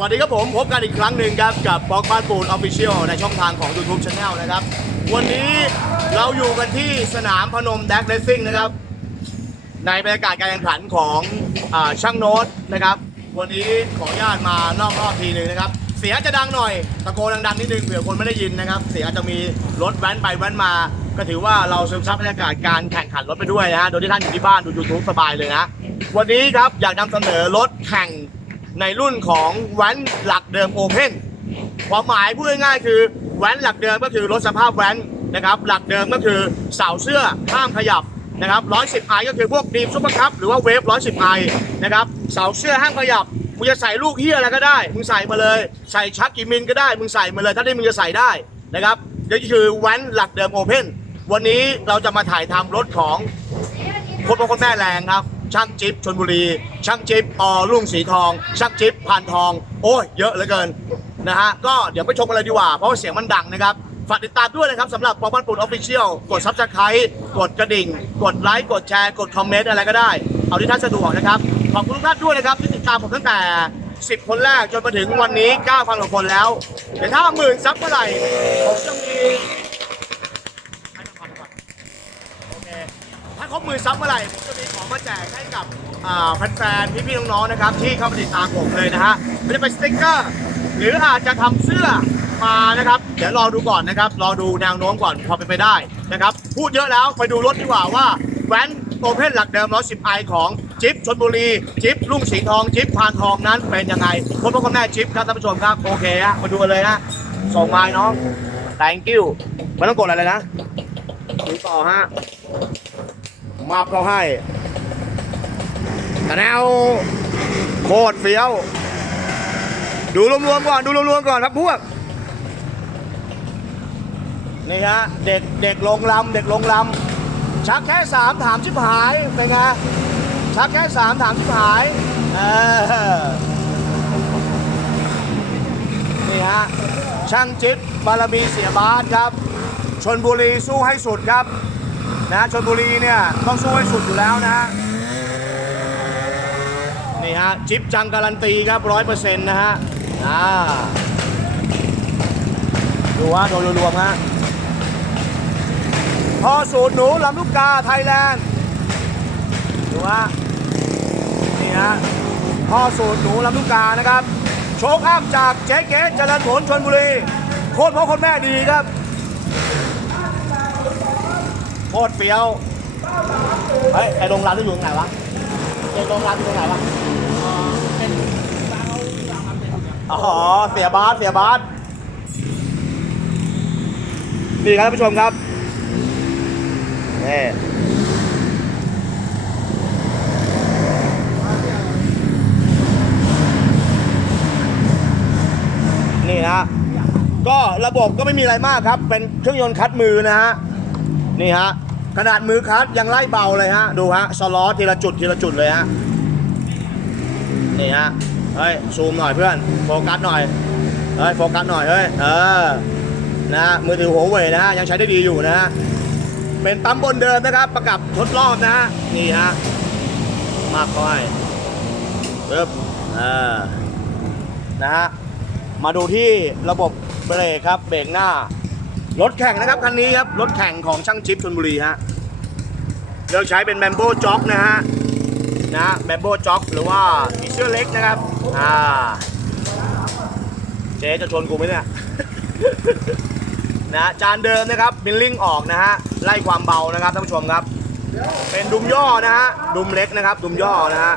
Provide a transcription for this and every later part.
วัสดีครับผม พบกันอีกครั้งหนึ่งครับ กับบอกบ้านปูนออฟฟิเชียลในช่องทางของ YouTube Channel นะครับ วันนี้เราอยู่กันที่สนามพนมแดกเรซซิ่งนะครับ ในบรรยากาศการแข่งขันของอาช่างโน้ตนะครับ วันนี้ขออนุญาตมานอกรอบทีหนึ่งนะครับ เสียงจะดังหน่อย ตะโกนดังๆนิดนึงเผื่อคนไม่ได้ยินนะครับ เสียงจจะมีรถแว้นไปแว้นมา ก็ถือว่าเราซึมซับบรรยากาศการแข่งขันรถไปด้วยนะฮะ โดยที่ท่านอยู่ที่บ้านดู YouTube สบายเลยนะ วันนี้ครับอยากนำเสนอรถแข่ง ในรุ่นของแว้นหลักเดิมโอเพนความหมายพูดง่ายๆคือแว้นหลักเดิมก็คือลดสภาพแว้นนะครับหลักเดิมก็คือเสาเสื้อห้ามขยับนะครับ110ไอก็คือพวกดีมซุปเปอร์คัพหรือว่าเวฟ110ไอนะครับเสาเสื้อห้ามขยับมึงจะใส่ลูกเฮียอะไรก็ได้ มึงใส่มาเลย ใส่ชักกี่มิลก็ได้ มึงใส่มาเลย ถ้าได้มึงจะใส่ได้นะครับนี่คือแว้นหลักเดิมโอเพนวันนี้เราจะมาถ่ายทำรถของคนพ่อคนแม่แรงครับ ช่างจิ๊บชนบุรี ช่างจิ๊บอรุ่งสีทอง ช่างจิ๊บพานทอง โอ้ยเยอะเหลือเกินนะฮะก็เดี๋ยวไปชมกันเลยดีกว่า เพราะว่าเสียงมันดังนะครับฝากติดตามด้วยนะครับสำหรับปอมันปูนออฟฟิเชียลกดซับสไครต์กดกระดิ่ง กดไลค์กดแชร์กดคอมเมนต์อะไรก็ได้ เอาที่ท่านสะดวกนะครับ ขอบคุณทุกท่านด้วยนะครับ ที่ติดตามผมตั้งแต่ 10 คนแรกจนมาถึงวันนี้ 9,000กว่าคนแล้ว เดี๋ยวถ้าหมื่นซับเมื่อไหร่ผมจะมี โอเค ถ้าครบหมือซับเมื่อไหร่ผมจะมีของมาแจกให้กับแฟนๆพี่ๆน้องๆนะครับ ที่เข้ามาติดตามผมเลยนะฮะไม่ได้เป็นสติ๊กเกอร์ หรืออาจจะทำเสื้อมานะครับ เดี๋ยวรอดูก่อนนะครับ รอดูแนวโน้มก่อนพอเป็นไปได้นะครับ พูดเยอะแล้วไปดูรถดีกว่าว่าแว้นโอเพนหลักเดิม 110ไอของจิ๊บชนบุรี จิ๊บลุ่งสีทอง จิ๊บพานทองนั้นเป็นยังไงคนพ่อคนแม่จิ๊บครับท่านผู้ชมครับ โอเคฮะมาดูกันเลยนะส่งมาน้อง thank you ไม่ต้องกดอะไรเลยนะดูต่อฮะ มาบเขาให้แต่แนวโคตรเฟี้ยว ดูรวมๆก่อน ดูรวมๆก่อนครับพวก นี่ฮะ เด็กเด็กลงลำเด็กลงลำชักแค่สามถามชิบหาย เป็นไง ชักแค่สามถามชิบหาย เออ นี่ฮะ ช่างจิ๊บบารมีเสียบาสครับชนบุรีสู้ให้สุดครับ นะชนบุรีเนี่ยต้องสู้ให้สุดอยู่แล้วนะฮะนี่ฮะจิ๊บจังการันตีครับร้อยเปอร์เซ็นต์นะฮะอ่าดูว่าโดยรวมฮะพอสูตรหนูลำลูกกาไทยแลนด์ดูว่านี่ฮะพอสูตรหนูลำลูกกานะครับ โชคอ้ามจากเจ๊เก๋เจริญผลชนบุรีโคตรพ่อคนแม่ดีครับ โคตรเฟี้ยวเฮ้ยไอ้โรงร้านที่อยู่ตรงไหนวะไอ้โรงร้านอยู่ตรงไหนวะอ๋อเสียบาสเสียบาสนี่ครับท่านผู้ชมครับนี่นี่นะก็ระบบก็ไม่มีอะไรมากครับ เป็นเครื่องยนต์คัดมือนะฮะนี่ฮะ ขนาดมือคัดยังไล่เบาเลยฮะ ดูฮะ สล้อทีละจุดทีละจุดเลยฮะ นี่ฮะ เฮ้ย ซูมหน่อยเพื่อน โฟกัสหน่อย เฮ้ย โฟกัสหน่อย เฮ้ย เออนะฮะมือถือหัวเว่ยนะฮะ ยังใช้ได้ดีอยู่นะฮะ เป็นปั๊มบนเดิมนะครับ ประกับทดรอบนะฮะ นี่ฮะ มากค่อยปึ๊บเออนะฮะ มาดูที่ระบบเบรกครับ เบรกหน้า รถแข่งนะครับคันนี้ครับรถแข่งของช่างจิ๊บชนบุรีฮะเลือกใช้เป็นแบมโบจ็อกนะฮะนะแบมโบจ็อกหรือว่าอีเสื้อเล็กนะครับอ่าเจ๊จะชนกูไหมเนี่ยนะจานเดิมนะครับบิลลิ่งออกนะฮะไล่ความเบานะครับท่านผู้ชมครับ เป็นดุมย่อนะฮะดุมเล็กนะครับ ดุมย่อนะฮะ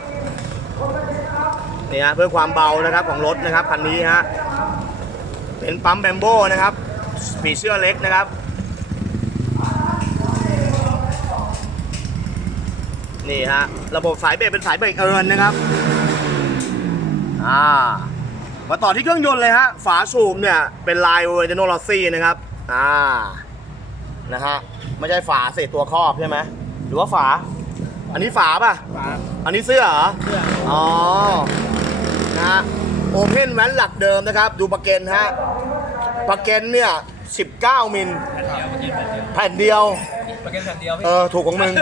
นี่ฮะเพื่อความเบานะครับของรถนะครับคันนี้ฮะเป็นปั๊มแบมโบนะครับ ผีเสื้อเล็กนะครับ นี่ฮะ ระบบสายเบรกเป็นสายเบรกเอิร์นนะครับ อ่า มาต่อที่เครื่องยนต์เลยฮะ ฝาสูบเนี่ย เป็นลายเวอร์เจโนลอซี่นะครับ อ่า นะฮะ ไม่ใช่ฝาเศษตัวครอบใช่ไหม หรือว่าฝา อันนี้ฝาป่ะ ฝา อันนี้เสื้อเหรอ เสื้อ อ๋อ นะฮะโอเพนแว้นหลักเดิมนะครับ ดูประเกนฮะประเกนเนี่ย 19 มิลแผ่นเดียวเมื่อกี้แผ่นเดียว ประกันแผ่นเดียวพี่เออ ถูกของมึง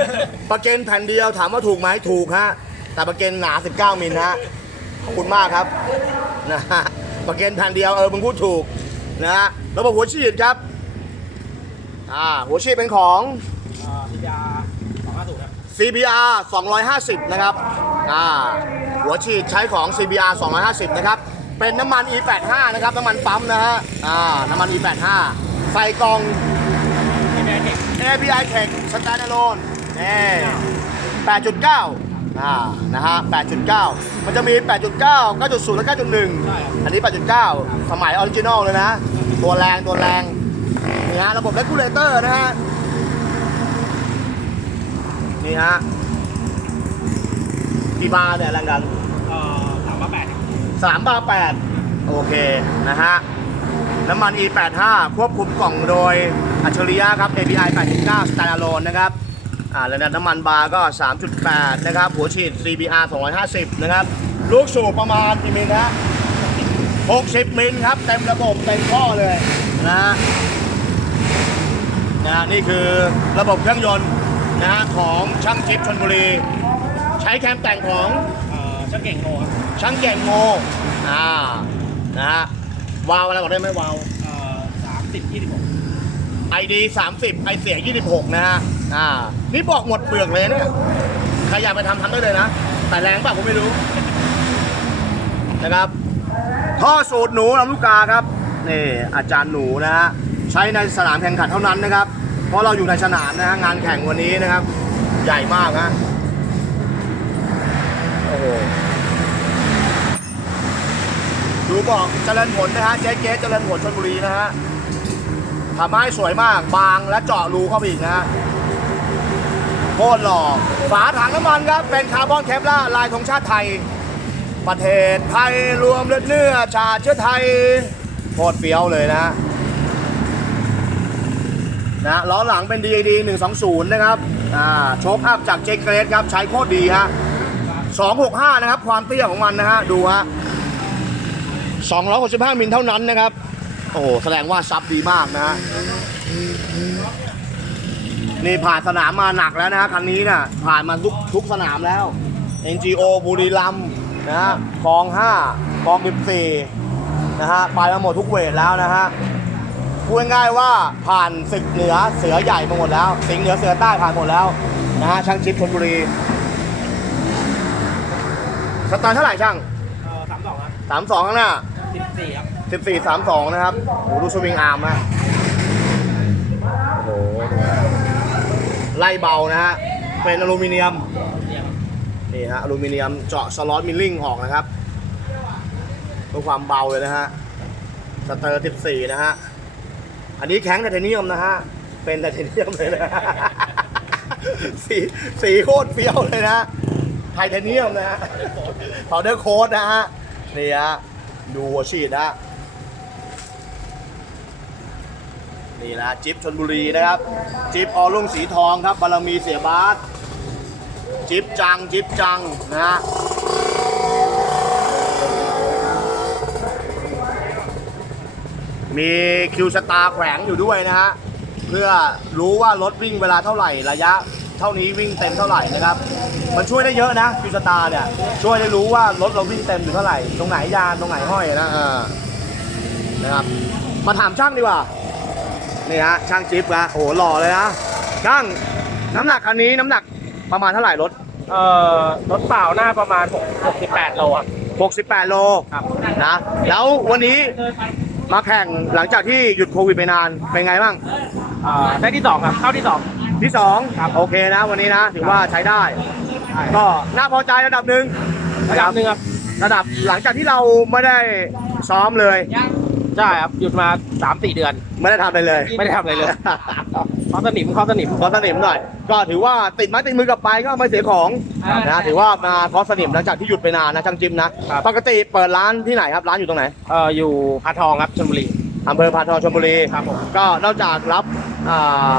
ประเกนแผ่นเดียวถามว่าถูกไหมถูกฮะ แต่ประเกนหนา 19 มิลฮะ ขอบคุณมากครับ นะฮะ ประเกนแผ่นเดียวเออ มึงพูดถูก นะฮะ ระบบหัวฉีดครับ อ่า หัวฉีดเป็นของ พิยาสองห้าศูนย์ครับ CBR 250 นะครับ อ่า หัวฉีดใช้ของ CBR 250 นะครับ เป็นน้ำมัน E85 นะครับ น้ำมันปั๊มนะฮะ อ่า น้ำมัน E85 ใส่กล่อง API Tech Standalone นี่8.9อ่า นะฮะ 8.9 มันจะมี 8.9 9.0 และ 9.1 อันนี้ 8.9 สมัยออริจินอลเลยนะ ตัวแรง ตัวแรง นี่ฮะ ระบบ regulator นะฮะ นี่ฮะ กี่บาร์เนี่ยแรงดัน สามบาแปดโอเคนะฮะน้ำมัน E85 ควบคุมกล่องโดยอัจฉริยะครับ API 89 Standalone นะครับอ่าแล้วน้ำมันบาร์ก็ 3.8 นะครับ หัวฉีด CBR 250 นะครับ ลูกสูบประมาณกี่มิลฮะ60 มิลครับ เต็มระบบเต็มข้อเลยนะนะนี่คือระบบเครื่องยนต์นะของช่างจิ๊บชนบุรี ใช้แคมแต่งของอ่อช่างเก่งโทรครับ ช่างเก่งโมอ่านะฮะวาวอะไรก่อนได้ไหมวาวเอ่อสามสิบยี่สิบหก ID 30ไอเสีย26นะฮะอ่า นี่บอกหมดเปลือกเลยเนี่ยใครอยากไปทำทำได้เลยนะ แต่แรงเปล่ะผมไม่รู้นะครับ ท่อสูตรหนูลำลูกกาครับนี่อาจารย์หนูนะฮะใช้ในสนามแข่งขันเท่านั้นนะครับ เพราะเราอยู่ในสนามนะฮะงานแข่งวันนี้นะครับ ใหญ่มากนะโอ้โห ดูบอกเจริญผลนะฮะเจ๊เจ๊เจริญผลชลบุรีนะฮะทำให้สวยมากบางและเจาะรูเข้าไปอีกนะฮะโคตรหล่อฝาถังน้ำมันครับ เป็นคาร์บอนแคปล่าลายธงชาติไทย ประเทศไทยรวมเลือดเนื้อชาติเชื้อไทยโคตรเฟี้ยวเลยนะนะล้อหลังเป็น DAD 120 นะครับอ่าโชคอัพจากเจเกรสครับ ใช้โคตรดีฮะ265 นะครับ ความเตี้ยของมันนะฮะ ดูฮะ 265มิลเท่านั้นนะครับ โอ้โหแสดงว่าซับดีมากนะฮะนี่ผ่านสนามมาหนักแล้วนะฮะคันนี้น่ะผ่านมาทุกทุกสนามแล้ว NGO บุรีรัมย์นะฮะคลอง5คลอง14นะฮะไปมาหมดทุกเวทแล้วนะฮะพูดง่ายๆว่าผ่านศึกเหนือเสือใหญ่มาหมดแล้ว สิงห์เหนือเสือใต้ผ่านหมดแล้วนะฮะช่างชิปชนบุรีสตาร์ทเท่าไหร่ช่างเอ่อสามสองครับสามสองข้างหน้า สิบสี่ครับสิบสี่สามสองนะครับโอ้โหดูสวิงอาร์มนะโอ้โหไล่เบานะฮะเป็นอลูมิเนียมนี่ยครับนี่ฮะอลูมิเนียมเจาะสล็อตมิลลิ่งออกนะครับเพื่อความเบาเลยนะฮะสเตอร์14นะฮะอันนี้แข็งไทเทเนียมนะฮะเป็นไทเทเนียมเลยนะสีสีโคตรเฟี้ยวเลยนะไทเทเนียมนะฮะพาวเดอร์โค้ดนะฮะนี่ฮะ ดูหัวฉีดนะนี่นะจิ๊บชนบุรีนะครับ จิ๊บออรุ่งสีทองครับบารมีเสียบาสจิ๊บจัง จิ๊บจังนะฮะมีคิวสตาร์แขวงอยู่ด้วยนะฮะเพื่อรู้ว่ารถวิ่งเวลาเท่าไหร่ระยะ เท่านี้วิ่งเต็มเท่าไหร่นะครับ มันช่วยได้เยอะนะคิวสตาร์เนี่ยช่วยได้รู้ว่ารถเราวิ่งเต็มอยู่เท่าไหร่ ตรงไหนยานตรงไหนห้อยนะเออนะครับมาถามช่างดีกว่านี่ฮะช่างจิ๊บนะโอ้โหหล่อเลยนะช่างน้ำหนักอันนี้น้ำหนักประมาณเท่าไหร่รถเอ่อรถเปล่าหน้าประมาณหกสิบแปดโลครับ68โลครับนะแล้ววันนี้มาแข่งหลังจากที่หยุดโควิดไปนานเป็นไงบ้างเอ่อได้ที่สองครับเข้าที่สอง ที่2ครับโอเคนะวันนี้นะ ถือว่าใช้ได้ ก็น่าพอใจระดับหนึ่งระดับหนึ่งครับระดับหลังจากที่เราไม่ได้ซ้อมเลยใช่ครับหยุดมาสามสี่เดือน ไม่ได้ทำอะไรเลย ไม่ได้ทำอะไรเลยเขาสนิมเขาสนิมขอสนิมหน่อยก็ถือว่าติดไม้ติดมือกลับไปก็ไม่เสียของครับนะถือว่ามาคอสนิมหลังจากที่หยุดไปนานนะช่างจิมนะครับปกติเปิดร้านที่ไหนครับร้านอยู่ตรงไหนเอ่ออยู่พานทองครับชลบุรีอำเภอพานทองชลบุรีครับผมก็นอกจากรับอ่า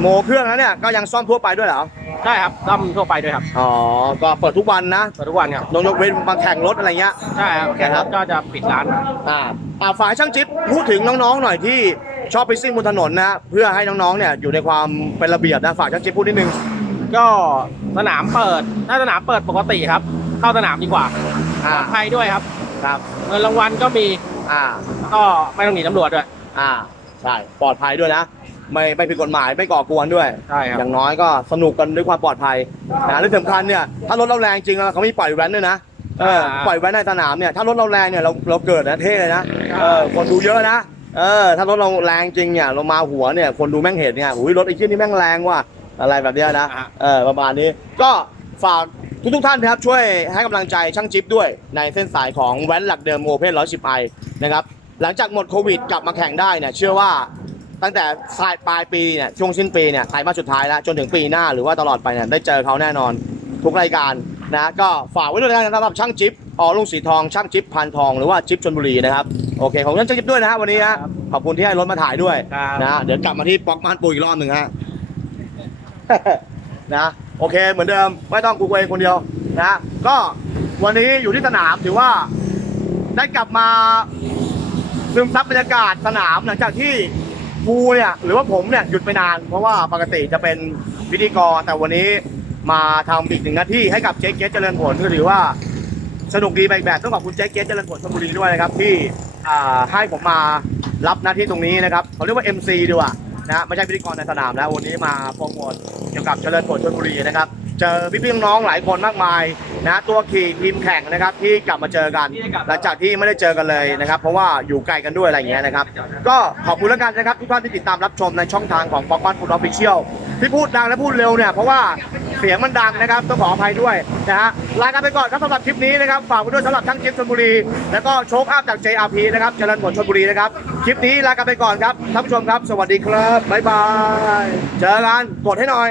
โมเครื่องแล้วเนี่ยก็ยังซ่อมทั่วไปด้วยเหรอ ใช่ครับซ่อมทั่วไปด้วยครับอ๋อ ก็เปิดทุกวันนะ เปิดทุกวันครับ นงยกเว้นบางแข่งรถอะไรเงี้ย ใช่ครับแข่งรถก็จะปิดร้านอ่าอ่าฝ่ายช่างจิ๊บพูดถึงน้องๆหน่อยที่ชอบไปซิ่งบนถนนนะ เพื่อให้น้องๆเนี่ยอยู่ในความเป็นระเบียบนะฝากช่างจิ๊บพูดนิดนึง ก็สนามเปิด ถ้าสนามเปิดปกติครับ เข้าสนามดีกว่าปอ่าลอดภัยด้วยครับ ครับเงินรางวัลก็มี อ่า ก็ไม่ต้องหนีตำรวจด้วย อ่า ใช่ ปลอดภัยด้วยนะ ไม่ไม่ผิดกฎหมายไม่ก่อกวนด้วย ใช่ครับ อย่างน้อยก็สนุกกันด้วยความปลอดภัยนะและสำคัญเนี่ยถ้ารถเราแรงจริงอะเขามีปล่อยแว้นด้วยนะเอออ่า ปล่อยแว้นในสนามเนี่ยถ้ารถเราแรงเนี่ยเราเราเกิดนะเท่เลยนะเออคนดูเยอะนะเออถ้ารถเราแรงจริงเนี่ยเรามาหัวเนี่ยคนดูแม่งเห็นเนี่ยอุ้ยรถไอ้เชี่ยนี่แม่งแรงว่ะอะไรแบบเนี้ยนะอ่าเออประมาณนี้ก็ฝากทุกทุกๆท่านนะครับช่วยให้กำลังใจช่างจิ๊บด้วยในเส้นสายของแว้นหลักเดิมโอเพนร้อยสิบไอนะครับหลังจากหมดโควิดกลับมาแข่งได้เนี่ยเชื่อว่า ตั้งแต่ปลายปลายปีเนี่ยช่วงสิ้นปีเนี่ยไตรมาสสุดท้ายแล้วจนถึงปีหน้าหรือว่าตลอดไปเนี่ยได้เจอเขาแน่นอนทุกรายการนะก็ฝากไว้ด้วยนะสำหรับช่างจิ๊บออลุงสีทองช่างจิ๊บพันทองหรือว่าจิ๊บชนบุรีนะครับโอเคของช่างจิ๊บด้วยนะฮะวันนี้ฮะขอบคุณที่ให้รถมาถ่ายด้วยครับนะเดี๋ยวกลับมาที่ป๊อกมานปูอีกรอบหนึ่งฮะนะโอเคเหมือนเดิมไม่ต้องกูเองคนเดียวนะก็วันนี้อยู่ที่สนามถือว่าได้กลับมาซึมซับบรรยากาศสนามหลังจากที่ ภูเนี่ยหรือว่าผมเนี่ยหยุดไปนาน เพราะว่าปกติจะเป็นพิธีกรแต่วันนี้มาทำอีกหนึ่งหน้าที่ให้กับเจ๊เกสเจริญผลก็ถือว่าสนุกดีไปอีกแบบต้องขอบคุณเจ๊เกสเจริญผลชลบุรีด้วยนะครับ ที่อ่าให้ผมมารับหน้าที่ตรงนี้นะครับเขาเรียกว่า MC ดีกว่านะไม่ใช่พิธีกรในสนามแล้ววันนี้มาโปรโมทเกี่ยวกับเจริญผลชลบุรีนะครับ เจอพี่ๆน้องๆหลายคนมากมายนะตัวขี่ทีมแข่งนะครับที่กลับมาเจอกัน หลังจากที่ไม่ได้เจอกันเลยนะครับเพราะว่าอยู่ไกลกันด้วยอะไรอย่างเงี้ยนะครับก็ขอบคุณแล้วกันนะครับทุกท่านที่ติดตามรับชมในช่องทางของป๊อกบ้านฟูดออฟฟิเชียลที่พูดดังและพูดเร็วเนี่ยเพราะว่าเสียงมันดังนะครับต้องขออภัยด้วยนะฮะลากันไปก่อนครับสำหรับคลิปนี้นะครับฝากไว้ด้วยสำหรับทั้งจิ๊บชลบุรี แล้วก็โชคอัพจาก JRP นะครับเจริญผลชลบุรีนะครับคลิปนี้ลากันไปก่อนครับท่านผู้ชมครับ สวัสดีครับบ๊ายบายเจอกันกดให้หน่อย